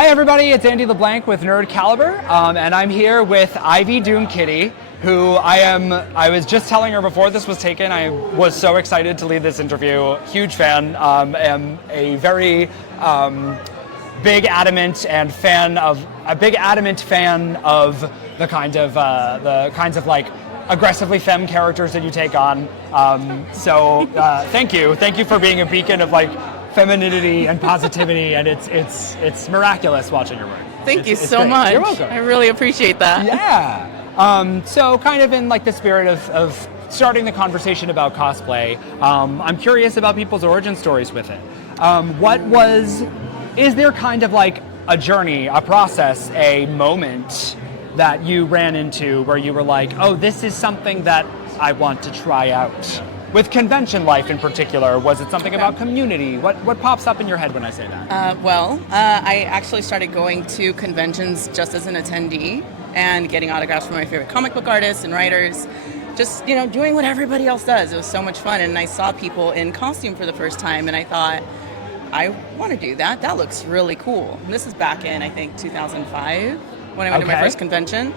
Hi everybody, it's Andy LeBlanc with Nerd Caliber, and I'm here with Ivy Doomkitty, who I was just telling her before this was taken, I was so excited to lead this interview. Huge fan, am a very big adamant fan of the kinds of like aggressively femme characters that you take on. Thank you for being a beacon of like femininity and positivity, and it's miraculous watching your work. Thank you so great. much. You're welcome. I really appreciate that. Yeah. So kind of in like the spirit of starting the conversation about cosplay, I'm curious about people's origin stories with it. Is there kind of like a journey, a process, a moment that you ran into where you were like, oh, this is something that I want to try out? With convention life in particular, was it something about community? What pops up in your head when I say that? I actually started going to conventions just as an attendee and getting autographs from my favorite comic book artists and writers. Just, doing what everybody else does. It was so much fun, and I saw people in costume for the first time, and I thought, I want to do that. That looks really cool. And this is back in, I think, 2005 when I went to my first convention.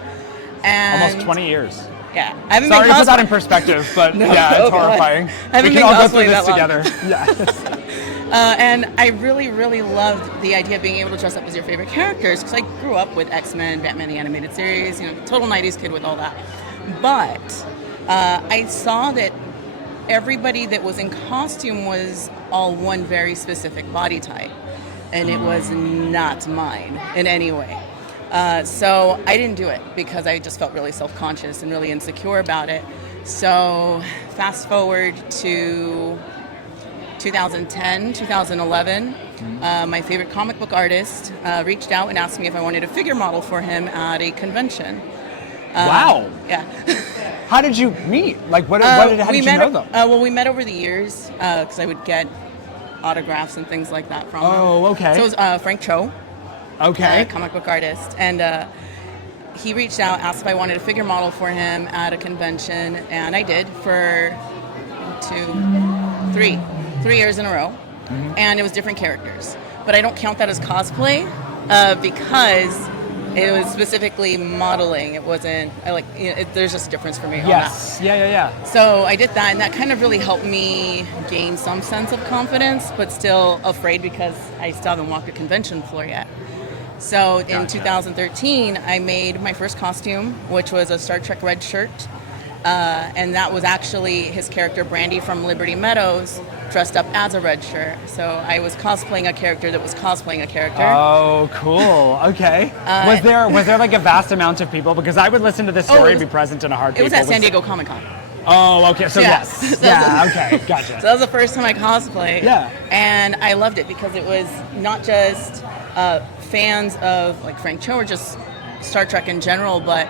And almost 20 years. Yeah, I haven't Sorry been to put that in perspective, but it's horrifying. We can all go through this together. Yeah. And I really, really loved the idea of being able to dress up as your favorite characters, because I grew up with X-Men, Batman the Animated Series, total 90s kid with all that. But I saw that everybody that was in costume was all one very specific body type, and it was not mine in any way. So I didn't do it because I just felt really self-conscious and really insecure about it. So fast forward to 2010, 2011, my favorite comic book artist reached out and asked me if I wanted a figure model for him at a convention. Wow. Yeah. How did you meet? Like, how did you know them? Well, we met over the years because I would get autographs and things like that from him. Oh, okay. So it was Frank Cho. Okay. Comic book artist, and he reached out, asked if I wanted a figure model for him at a convention, and I did for 3 years in a row, and it was different characters. But I don't count that as cosplay because it was specifically modeling. It wasn't. There's just a difference for me. Yes. On that. Yeah. So I did that, and that kind of really helped me gain some sense of confidence, but still afraid because I still haven't walked a convention floor yet. So in 2013, I made my first costume, which was a Star Trek red shirt. And that was actually his character, Brandy from Liberty Meadows, dressed up as a red shirt. So I was cosplaying a character that was cosplaying a character. Oh, cool. Okay. Was there like a vast amount of people? Because I would listen to this story and be present in a heartbeat. It was at San Diego Comic-Con. Oh, okay. So yes. Okay. Gotcha. So that was the first time I cosplayed. Yeah. And I loved it because it was not just fans of like Frank Cho or just Star Trek in general, but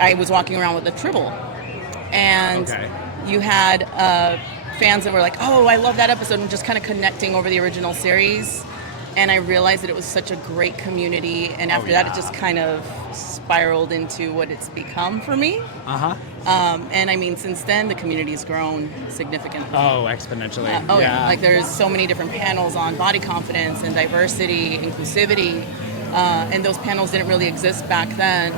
I was walking around with a Tribble. And you had fans that were like, oh, I love that episode, and just kind of connecting over the original series. And I realized that it was such a great community, and after that it just kind of spiraled into what it's become for me. And I mean, since then the community's grown significantly. Oh, exponentially. Yeah. Like there's so many different panels on body confidence and diversity, inclusivity, and those panels didn't really exist back then,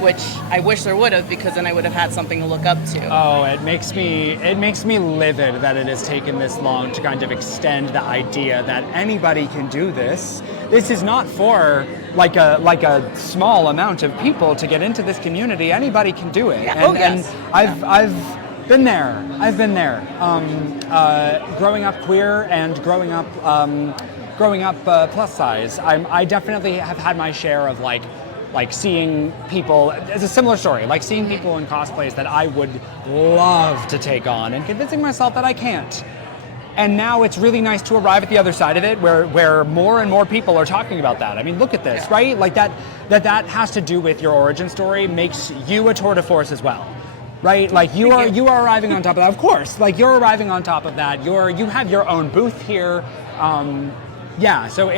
which I wish there would have, because then I would have had something to look up to. Oh, it makes me livid that it has taken this long to kind of extend the idea that anybody can do this. This is not for like a small amount of people to get into this community. Anybody can do it. Yeah. And I've been there. Growing up queer and growing up plus size, I definitely have had my share of like seeing people, it's a similar story, like seeing people in cosplays that I would love to take on and convincing myself that I can't. And now it's really nice to arrive at the other side of it where more and more people are talking about that. I mean, look at this, right? Like that has to do with your origin story, makes you a tour de force as well. Right? Like you are arriving on top of that. Of course, like you're arriving on top of that. You have your own booth here. So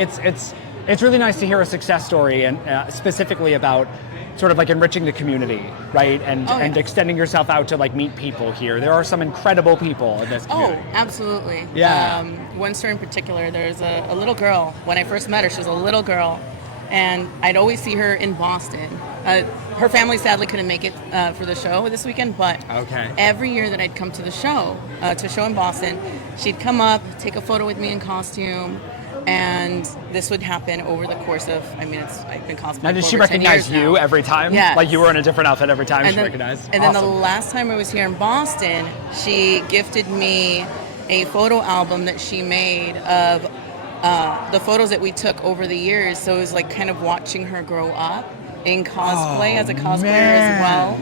it's really nice to hear a success story, and specifically about sort of like enriching the community, right? And extending yourself out to like meet people here. There are some incredible people in this community. Oh, absolutely. Yeah. One story in particular, there's a little girl. When I first met her, she was a little girl. and I'd always see her in Boston. Her family sadly couldn't make it for the show this weekend, but every year that I'd come to the show, to a show in Boston, she'd come up, take a photo with me in costume, and this would happen over the course of, I've been cosplaying. Now, did for she over 10 recognize years you now. every time? Yes. Like you were in a different outfit every time and she then, recognized? And then the last time I was here in Boston, she gifted me a photo album that she made of the photos that we took over the years. So it was like kind of watching her grow up in cosplay as a cosplayer as well.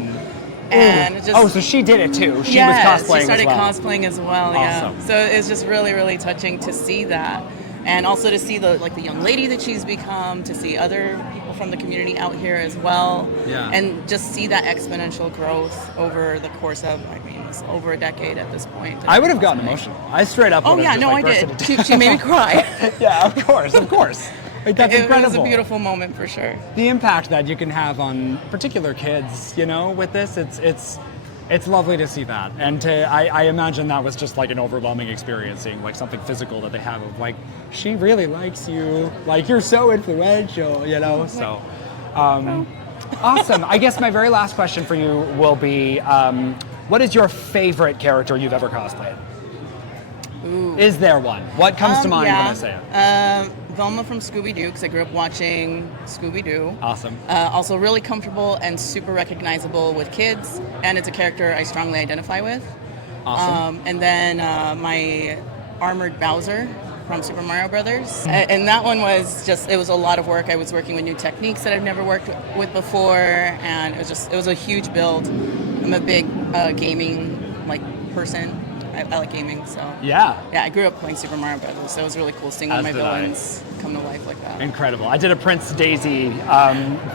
And it just, so she did it too. She yes, was cosplaying she started as well. cosplaying as well. Awesome. Yeah. So it's just really, really touching to see that, and also to see the young lady that she's become, to see other people from the community out here as well, and just see that exponential growth over the course of, it's over a decade at this point. I would have gotten emotional. I straight up. I did. She made me cry. Yeah, of course. Like, that's incredible. It was a beautiful moment for sure. The impact that you can have on particular kids, with this, it's lovely to see that. And I imagine that was just like an overwhelming experience, seeing like something physical that they have of like, she really likes you, like you're so influential, so. Awesome. I guess my very last question for you will be, what is your favorite character you've ever cosplayed? Ooh. Is there one? What comes to mind when I say it? Velma from Scooby-Doo, because I grew up watching Scooby-Doo. Awesome. Also really comfortable and super recognizable with kids, and it's a character I strongly identify with. Awesome. And then my armored Bowser from Super Mario Brothers. And that one was it was a lot of work. I was working with new techniques that I've never worked with before, and it was a huge build. I'm a big gaming person. I like gaming, so yeah, I grew up playing Super Mario Brothers, so it was really cool seeing one of my villains come to life like that. Incredible. I did a Prince Daisy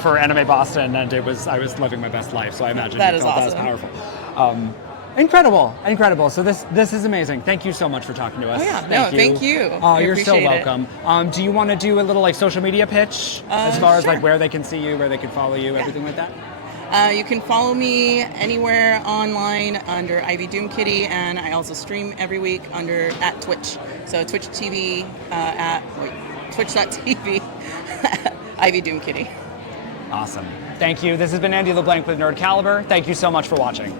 for Anime Boston, and I was living my best life, so I imagine that you is felt awesome. that was powerful. Incredible. So this is amazing. Thank you so much for talking to us. Oh yeah, thank you. Oh, you're so welcome. Do you want to do a little social media pitch as far as where they can see you, where they can follow you, everything like that? You can follow me anywhere online under Ivy Doomkitty, and I also stream every week at Twitch. So Twitch TV twitch.tv Ivy Doomkitty. Awesome. Thank you. This has been Andy LeBlanc with Nerd Caliber. Thank you so much for watching.